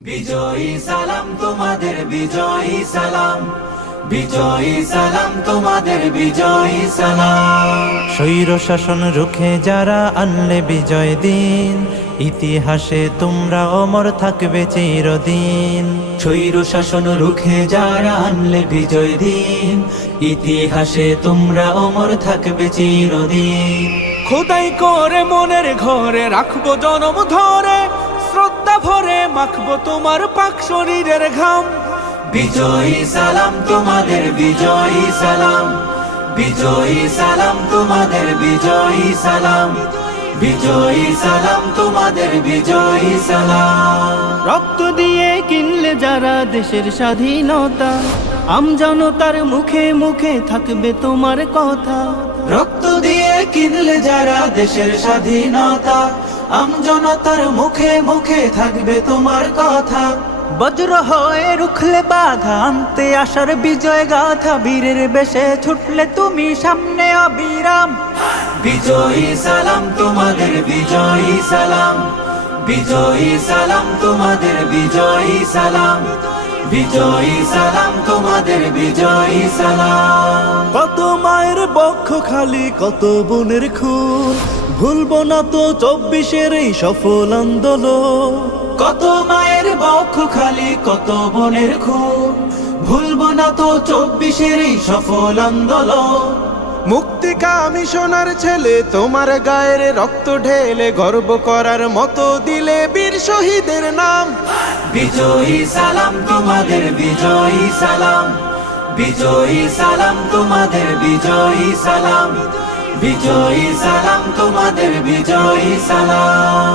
বিজয়ী সালাম তোমাদের, বিজয়ী সালাম, বিজয়ী সালাম তোমাদের, বিজয়ী সালাম। স্বৈর শাসন রুখে যারা আনলে বিজয় দিন, ইতিহাসে তোমরা অমর থাকবে চিরদিন। স্বৈর শাসন রুখে যারা আনলে বিজয় দিন, ইতিহাসে তোমরা অমর থাকবে চিরদিন। খোদাই করে মনের ঘরে রাখবো জনম ধরে, শ্রদ্ধা ভরে মাখবো তোমার পাক শরীরের ঘাম। বিজয়ী সালাম তোমাদের, বিজয়ী সালাম, বিজয়ী সালাম তোমাদের, বিজয়ী সালাম, বিজয়ী সালাম তোমাদের, বিজয়ী সালাম। রক্ত দিয়ে কিনলে যারা দেশের স্বাধীনতা, আমজনতার মুখে মুখে থাকবে তোমার কথা। রক্ত দিয়ে কিনলে যারা দেশের স্বাধীনতা, আমজনতার মুখে মুখে থাকবে তোমার কথা। বজ্র হয়ে রুখলে বাধা, আনতে আসার বিজয় গাথা, বীরের বেশে ছুটলে তুমি সামনে অবিরাম। বিজয়ী সালাম তোমাদের, বিজয়ী সালাম, বিজয়ী সালাম তোমাদের, বিজয়ী সালাম, বিজয়ী সালাম তোমাদের, বিজয়ী সালাম। কত মায়ের বক্ষ খালি, কত বোনের খুন, ভুলবো না তো 24-এর এই সফল আন্দোলন। কত মায়ের বক্ষ খালি, কত বোনের খুন, ভুলবো না তো 24-এর এই সফল আন্দোলন। মুক্তিকামী সোনার ছেলে তোমার গায়ের রক্ত ঢেলে, গর্ব করার মতো দিলে বীর শহীদের নাম। বিজয়ী সালাম তোমাদের, বিজয়ী সালাম, বিজয়ী সালাম তোমাদের, বিজয়ী সালাম, বিজয়ী সালাম তোমাদের, বিজয়ী সালাম।